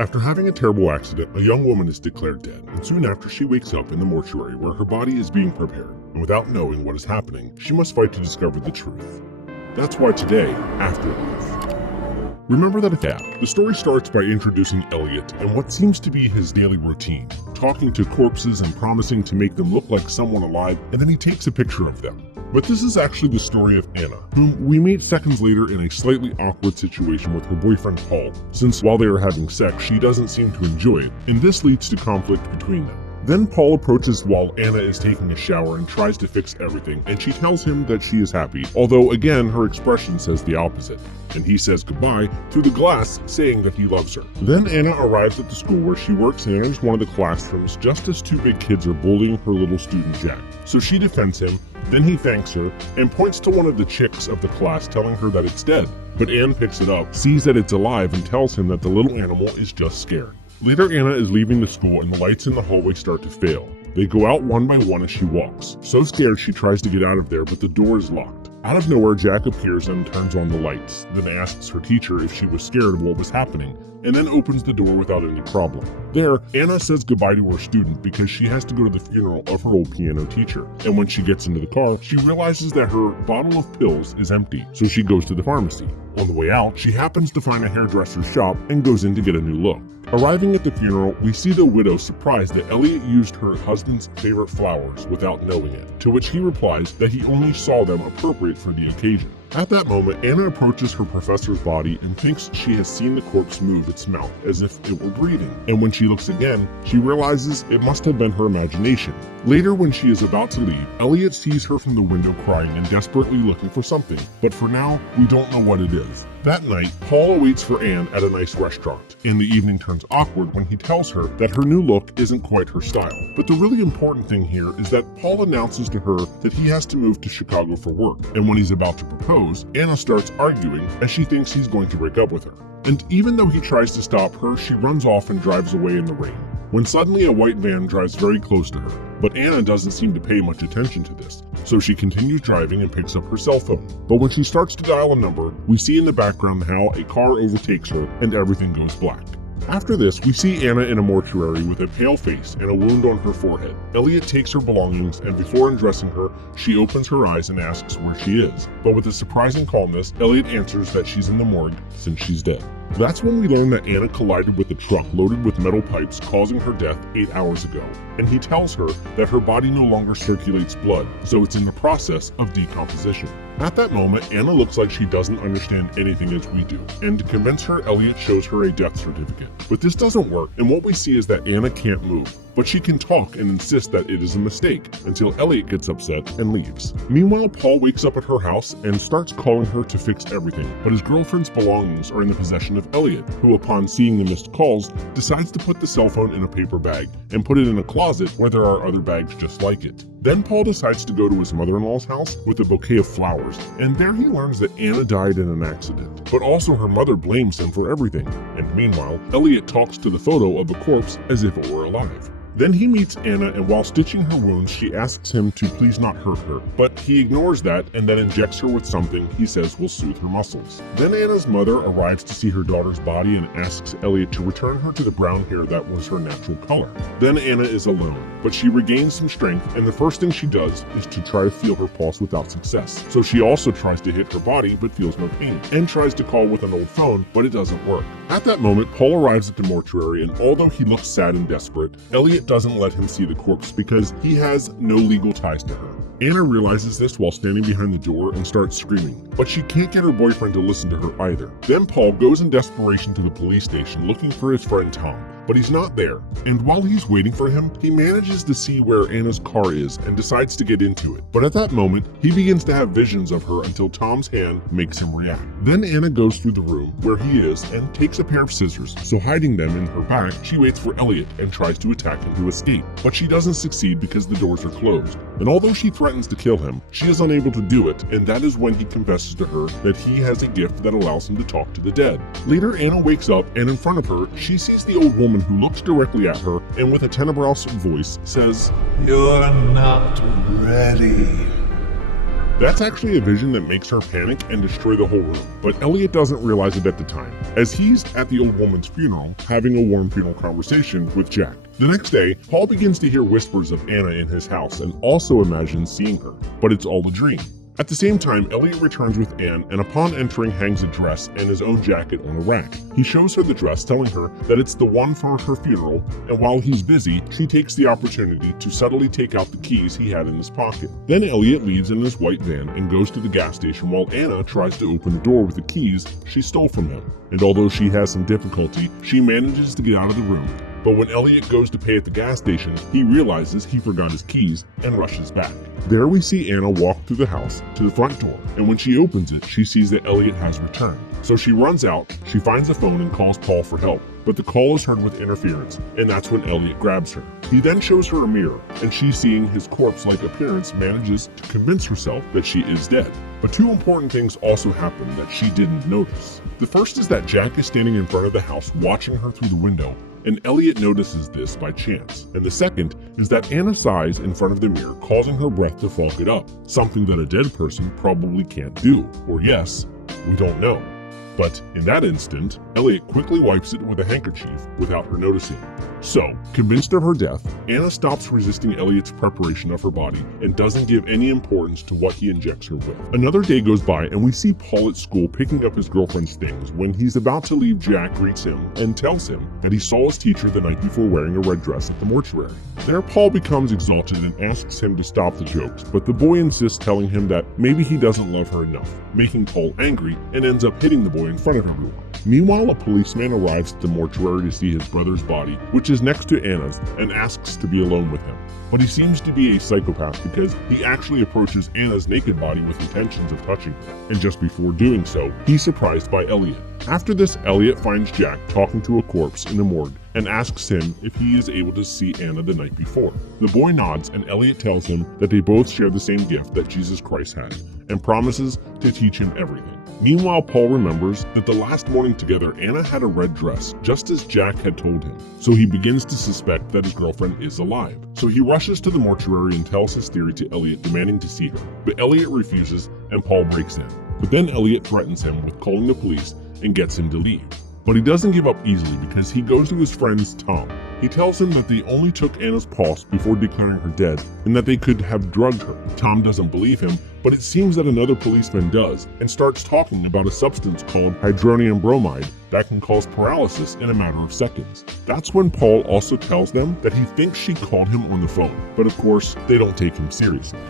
After having a terrible accident, a young woman is declared dead, and soon after she wakes up in the mortuary where her body is being prepared, and without knowing what is happening, she must fight to discover the truth. That's why today, Afterlife. Remember that attack. The story starts by introducing Eliot and what seems to be his daily routine, talking to corpses and promising to make them look like someone alive, and then he takes a picture of them. But this is actually the story of Anna, whom we meet seconds later in a slightly awkward situation with her boyfriend Paul, since while they are having sex, she doesn't seem to enjoy it, and this leads to conflict between them. Then Paul approaches while Anna is taking a shower and tries to fix everything, and she tells him that she is happy, although again her expression says the opposite, and he says goodbye through the glass, saying that he loves her. Then Anna arrives at the school where she works and enters one of the classrooms just as two big kids are bullying her little student Jack. So she defends him, then he thanks her, and points to one of the chicks of the class telling her that it's dead. But Anne picks it up, sees that it's alive, and tells him that the little animal is just scared. Later, Anna is leaving the school and the lights in the hallway start to fail. They go out one by one as she walks. So scared she tries to get out of there, but the door is locked. Out of nowhere, Jack appears and turns on the lights, then asks her teacher if she was scared of what was happening, and then opens the door without any problem. There, Anna says goodbye to her student because she has to go to the funeral of her old piano teacher, and when she gets into the car, she realizes that her bottle of pills is empty, so she goes to the pharmacy. On the way out, she happens to find a hairdresser's shop and goes in to get a new look. Arriving at the funeral, we see the widow surprised that Eliot used her husband's favorite flowers without knowing it, to which he replies that he only saw them appropriate for the occasion. At that moment, Anna approaches her professor's body and thinks she has seen the corpse move its mouth as if it were breathing, and when she looks again, she realizes it must have been her imagination. Later, when she is about to leave, Eliot sees her from the window crying and desperately looking for something, but for now, we don't know what it is. That night, Paul awaits for Anne at a nice restaurant, and the evening turns awkward when he tells her that her new look isn't quite her style. But the really important thing here is that Paul announces to her that he has to move to Chicago for work, and when he's about to propose, Anna starts arguing as she thinks he's going to break up with her. And even though he tries to stop her, she runs off and drives away in the rain, when suddenly a white van drives very close to her. But Anna doesn't seem to pay much attention to this, so she continues driving and picks up her cell phone. But when she starts to dial a number, we see in the background how a car overtakes her and everything goes black. After this, we see Anna in a mortuary with a pale face and a wound on her forehead. Eliot takes her belongings, and before undressing her, she opens her eyes and asks where she is. But with a surprising calmness, Eliot answers that she's in the morgue since she's dead. That's when we learn that Anna collided with a truck loaded with metal pipes, causing her death 8 hours ago. And he tells her that her body no longer circulates blood, so it's in the process of decomposition. At that moment, Anna looks like she doesn't understand anything as we do, and to convince her, Eliot shows her a death certificate. But this doesn't work, and what we see is that Anna can't move, but she can talk and insist that it is a mistake, until Eliot gets upset and leaves. Meanwhile, Paul wakes up at her house and starts calling her to fix everything, but his girlfriend's belongings are in the possession of Eliot, who upon seeing the missed calls, decides to put the cell phone in a paper bag and put it in a closet where there are other bags just like it. Then Paul decides to go to his mother-in-law's house with a bouquet of flowers, and there he learns that Anna died in an accident, but also her mother blames him for everything, and meanwhile, Eliot talks to the photo of a corpse as if it were alive. Then he meets Anna, and while stitching her wounds, she asks him to please not hurt her, but he ignores that and then injects her with something he says will soothe her muscles. Then Anna's mother arrives to see her daughter's body and asks Eliot to return her to the brown hair that was her natural color. Then Anna is alone, but she regains some strength, and the first thing she does is to try to feel her pulse without success. So she also tries to hit her body but feels no pain, and tries to call with an old phone, but it doesn't work. At that moment, Paul arrives at the mortuary, and although he looks sad and desperate, Eliot doesn't let him see the corpse because he has no legal ties to her. Anna realizes this while standing behind the door and starts screaming, but she can't get her boyfriend to listen to her either. Then Paul goes in desperation to the police station looking for his friend Tom, but he's not there, and while he's waiting for him, he manages to see where Anna's car is and decides to get into it. But at that moment, he begins to have visions of her until Tom's hand makes him react. Then Anna goes through the room where he is and takes a pair of scissors, so hiding them in her back, she waits for Eliot and tries to attack him to escape. But she doesn't succeed because the doors are closed, and although she threatens to kill him, she is unable to do it, and that is when he confesses to her that he has a gift that allows him to talk to the dead. Later, Anna wakes up, and in front of her, she sees the old woman who looks directly at her and with a tenebrous voice says, "You're not ready." That's actually a vision that makes her panic and destroy the whole room, but Eliot doesn't realize it at the time, as he's at the old woman's funeral having a warm funeral conversation with Jack. The next day, Paul begins to hear whispers of Anna in his house and also imagines seeing her, but it's all a dream. At the same time, Eliot returns with Anne and upon entering hangs a dress and his own jacket on a rack. He shows her the dress, telling her that it's the one for her funeral, and while he's busy, she takes the opportunity to subtly take out the keys he had in his pocket. Then Eliot leaves in his white van and goes to the gas station while Anna tries to open the door with the keys she stole from him. And although she has some difficulty, she manages to get out of the room. But when Eliot goes to pay at the gas station, he realizes he forgot his keys and rushes back. There we see Anna walk through the house to the front door, and when she opens it, she sees that Eliot has returned. So she runs out, she finds a phone and calls Paul for help, but the call is heard with interference, and that's when Eliot grabs her. He then shows her a mirror, and she, seeing his corpse-like appearance, manages to convince herself that she is dead. But two important things also happen that she didn't notice. The first is that Jack is standing in front of the house watching her through the window, and Eliot notices this by chance. And the second is that Anna sighs in front of the mirror, causing her breath to fog it up, something that a dead person probably can't do. Or yes, we don't know. But in that instant, Eliot quickly wipes it with a handkerchief without her noticing. So, convinced of her death, Anna stops resisting Eliot's preparation of her body and doesn't give any importance to what he injects her with. Another day goes by and we see Paul at school picking up his girlfriend's things. When he's about to leave, Jack greets him and tells him that he saw his teacher the night before wearing a red dress at the mortuary. There, Paul becomes exalted and asks him to stop the jokes, but the boy insists, telling him that maybe he doesn't love her enough, making Paul angry and ends up hitting the boy in front of everyone. Meanwhile, a policeman arrives at the mortuary to see his brother's body, which is next to Anna's, and asks to be alone with him. But he seems to be a psychopath because he actually approaches Anna's naked body with intentions of touching her. And just before doing so, he's surprised by Eliot. After this, Eliot finds Jack talking to a corpse in the morgue and asks him if he is able to see Anna the night before. The boy nods, and Eliot tells him that they both share the same gift that Jesus Christ had, and promises to teach him everything. Meanwhile, Paul remembers that the last morning together, Anna had a red dress, just as Jack had told him. So he begins to suspect that his girlfriend is alive. So he rushes to the mortuary and tells his theory to Eliot, demanding to see her. But Eliot refuses, and Paul breaks in. But then Eliot threatens him with calling the police and gets him to leave. But he doesn't give up easily because he goes to his friend's Tom. He tells him that they only took Anna's pulse before declaring her dead and that they could have drugged her. Tom doesn't believe him, but it seems that another policeman does and starts talking about a substance called hydronium bromide that can cause paralysis in a matter of seconds. That's when Paul also tells them that he thinks she called him on the phone, but of course, they don't take him seriously.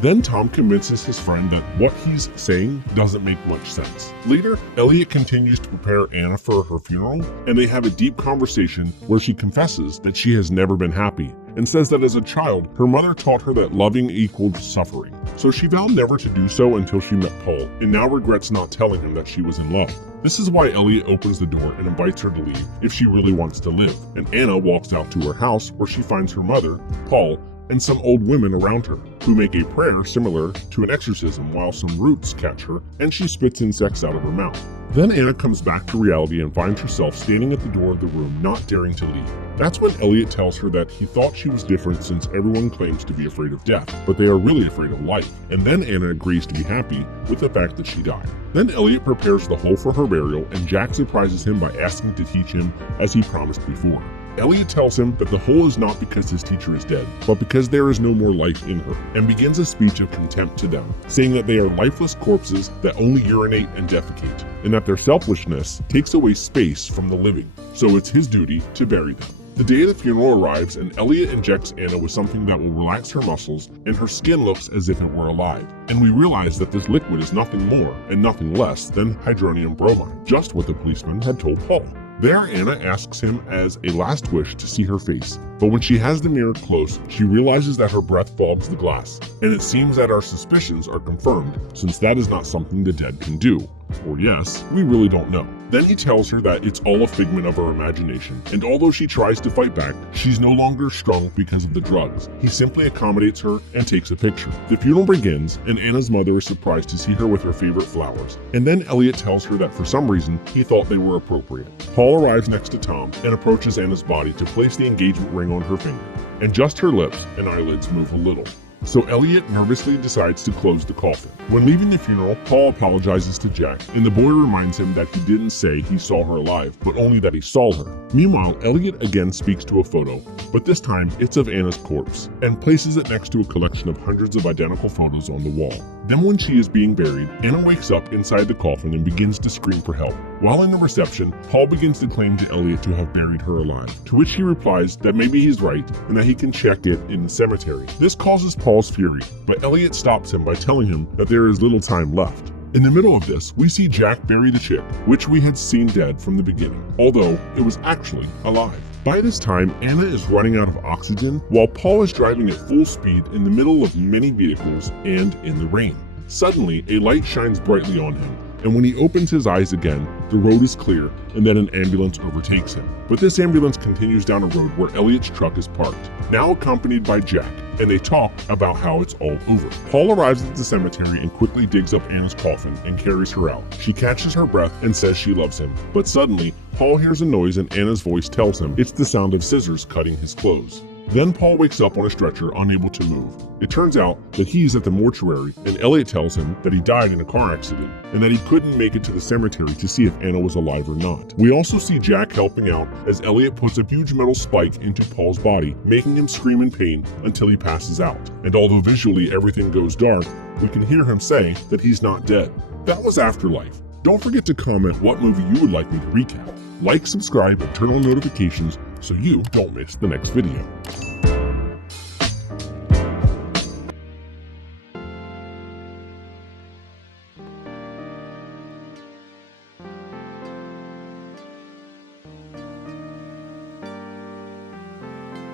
Then Tom convinces his friend that what he's saying doesn't make much sense. Later, Eliot continues to prepare Anna for her funeral, and they have a deep conversation where she confesses that she has never been happy, and says that as a child, her mother taught her that loving equaled suffering. So she vowed never to do so until she met Paul, and now regrets not telling him that she was in love. This is why Eliot opens the door and invites her to leave if she really wants to live, and Anna walks out to her house where she finds her mother, Paul, and some old women around her, who make a prayer similar to an exorcism while some roots catch her and she spits insects out of her mouth. Then Anna comes back to reality and finds herself standing at the door of the room, not daring to leave. That's when Eliot tells her that he thought she was different since everyone claims to be afraid of death, but they are really afraid of life. And then Anna agrees to be happy with the fact that she died. Then Eliot prepares the hole for her burial, and Jack surprises him by asking to teach him as he promised before. Eliot tells him that the hole is not because his teacher is dead, but because there is no more life in her, and begins a speech of contempt to them, saying that they are lifeless corpses that only urinate and defecate, and that their selfishness takes away space from the living, so it's his duty to bury them. The day of the funeral arrives, and Eliot injects Anna with something that will relax her muscles, and her skin looks as if it were alive. And we realize that this liquid is nothing more and nothing less than hydronium bromide, just what the policeman had told Paul. There, Anna asks him as a last wish to see her face, but when she has the mirror close, she realizes that her breath fogs the glass, and it seems that our suspicions are confirmed, since that is not something the dead can do. Or yes, we really don't know. Then he tells her that it's all a figment of her imagination, and although she tries to fight back, she's no longer strong because of the drugs. He simply accommodates her and takes a picture. The funeral begins, and Anna's mother is surprised to see her with her favorite flowers. And then Eliot tells her that for some reason, he thought they were appropriate. Paul arrives next to Tom and approaches Anna's body to place the engagement ring on her finger. And just her lips and eyelids move a little. So Eliot nervously decides to close the coffin. When leaving the funeral, Paul apologizes to Jack, and the boy reminds him that he didn't say he saw her alive, but only that he saw her. Meanwhile, Eliot again speaks to a photo, but this time it's of Anna's corpse, and places it next to a collection of hundreds of identical photos on the wall. Then when she is being buried, Anna wakes up inside the coffin and begins to scream for help. While in the reception, Paul begins to claim to Eliot to have buried her alive, to which he replies that maybe he's right and that he can check it in the cemetery. This causes Paul's fury, but Eliot stops him by telling him that there is little time left. In the middle of this, we see Jack bury the chick, which we had seen dead from the beginning, although it was actually alive. By this time, Anna is running out of oxygen, while Paul is driving at full speed in the middle of many vehicles and in the rain. Suddenly, a light shines brightly on him, and when he opens his eyes again, the road is clear, and then an ambulance overtakes him. But this ambulance continues down a road where Eliot's truck is parked, now accompanied by Jack, and they talk about how it's all over. Paul arrives at the cemetery and quickly digs up Anna's coffin and carries her out. She catches her breath and says she loves him, but suddenly, Paul hears a noise and Anna's voice tells him it's the sound of scissors cutting his clothes. Then Paul wakes up on a stretcher, unable to move. It turns out that he's at the mortuary, and Eliot tells him that he died in a car accident, and that he couldn't make it to the cemetery to see if Anna was alive or not. We also see Jack helping out as Eliot puts a huge metal spike into Paul's body, making him scream in pain until he passes out. And although visually everything goes dark, we can hear him say that he's not dead. That was Afterlife. Don't forget to comment what movie you would like me to recap. Like, subscribe, and turn on notifications so you don't miss the next video.